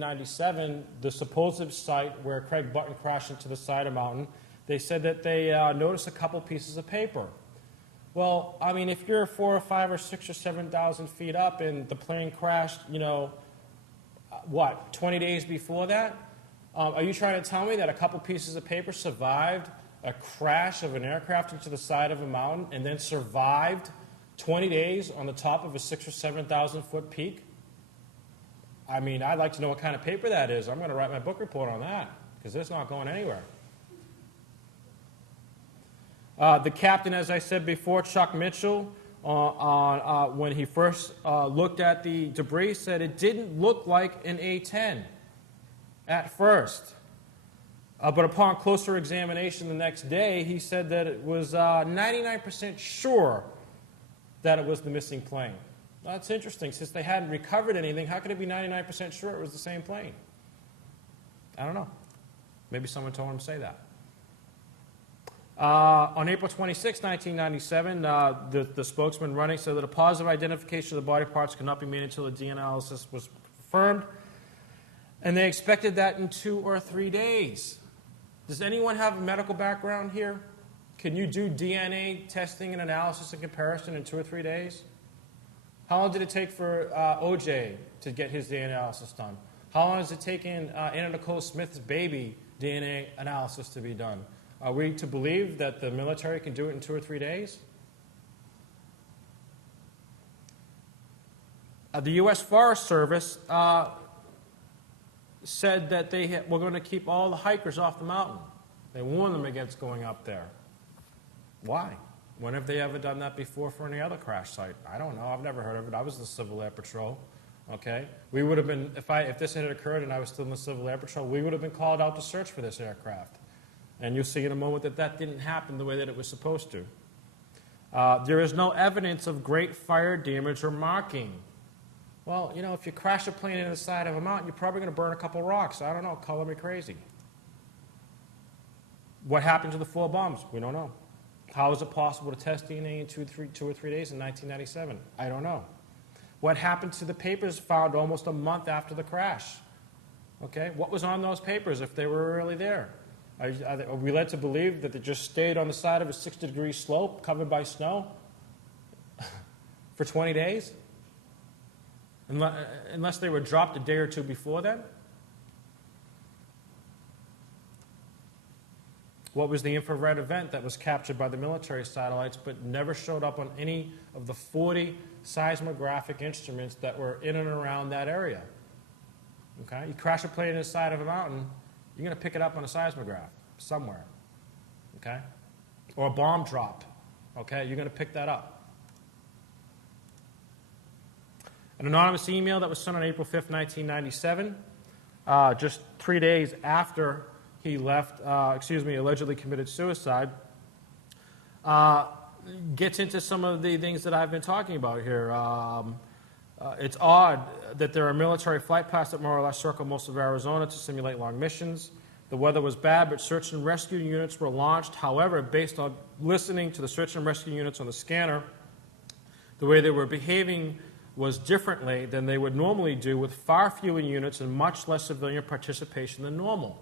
1997, the supposed site where Craig Button crashed into the side of the mountain, they said that they noticed a couple pieces of paper. Well, I mean, if you're 4 or 5 or 6 or 7,000 feet up and the plane crashed, 20 days before that? Are you trying to tell me that a couple pieces of paper survived a crash of an aircraft into the side of a mountain and then survived 20 days on the top of a 6 or 7,000 foot peak? I mean, I'd like to know what kind of paper that is. I'm going to write my book report on that because it's not going anywhere. The captain, as I said before, Chuck Mitchell, when he first looked at the debris, said it didn't look like an A-10 at first. But upon closer examination the next day, he said that it was 99% sure that it was the missing plane. Well, that's interesting. Since they hadn't recovered anything, how could it be 99% sure it was the same plane? I don't know. Maybe someone told him to say that. On April 26, 1997, the spokesman running said that a positive identification of the body parts could not be made until the DNA analysis was confirmed, and they expected that in 2 or 3 days. Does anyone have a medical background here? Can you do DNA testing and analysis and comparison in 2 or 3 days? How long did it take for OJ to get his DNA analysis done? How long has it taken Anna Nicole Smith's baby DNA analysis to be done? Are we to believe that the military can do it in 2 or 3 days? The U.S. Forest Service said that they were going to keep all the hikers off the mountain. They warned them against going up there. Why? When have they ever done that before for any other crash site? I don't know. I've never heard of it. I was in the Civil Air Patrol. Okay? We would have been, if this had occurred and I was still in the Civil Air Patrol, we would have been called out to search for this aircraft. And you'll see in a moment that that didn't happen the way that it was supposed to. There is no evidence of great fire damage or marking. Well, if you crash a plane into the side of a mountain, you're probably going to burn a couple rocks. I don't know. Color me crazy. What happened to the 4 bombs? We don't know. How is it possible to test DNA in 2 or 3 days in 1997? I don't know. What happened to the papers found almost a month after the crash? Okay, what was on those papers if they were really there? Are we led to believe that they just stayed on the side of a 60-degree slope covered by snow for 20 days? Unless they were dropped a day or two before then? What was the infrared event that was captured by the military satellites but never showed up on any of the 40 seismographic instruments that were in and around that area? Okay? You crash a plane in the side of a mountain, you're going to pick it up on a seismograph somewhere. Okay? Or a bomb drop. Okay? You're going to pick that up. An anonymous email that was sent on April 5th, 1997, just 3 days after he left, allegedly committed suicide, gets into some of the things that I've been talking about here. It's odd that there are military flight paths that more or less circle most of Arizona to simulate long missions. The weather was bad, but search and rescue units were launched. However, based on listening to the search and rescue units on the scanner, the way they were behaving was differently than they would normally do, with far fewer units and much less civilian participation than normal.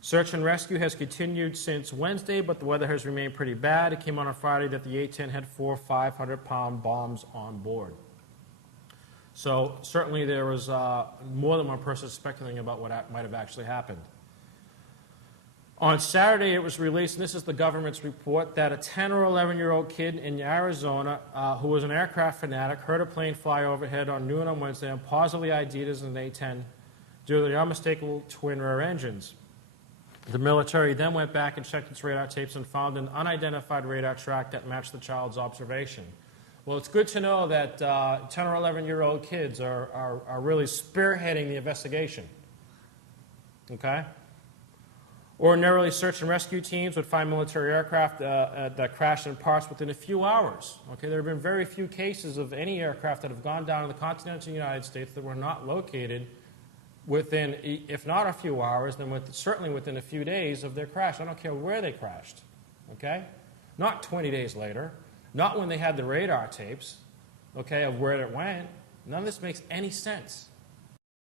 Search and rescue has continued since Wednesday, but the weather has remained pretty bad. It came out on Friday that the A-10 had 4 500-pound bombs on board. So certainly there was more than one person speculating about what might have actually happened. On Saturday it was released, and this is the government's report, that a 10 or 11-year-old kid in Arizona who was an aircraft fanatic heard a plane fly overhead on noon on Wednesday and positively ID'd as an A-10 due to the unmistakable twin rear engines. The military then went back and checked its radar tapes and found an unidentified radar track that matched the child's observation. Well, it's good to know that 10 or 11-year-old kids are really spearheading the investigation. Okay? Ordinarily, search and rescue teams would find military aircraft that crashed in parts within a few hours. Okay? There have been very few cases of any aircraft that have gone down in the continental United States that were not located within, if not a few hours, then certainly within a few days of their crash. I don't care where they crashed, okay? Not 20 days later, not when they had the radar tapes, okay, of where it went. None of this makes any sense.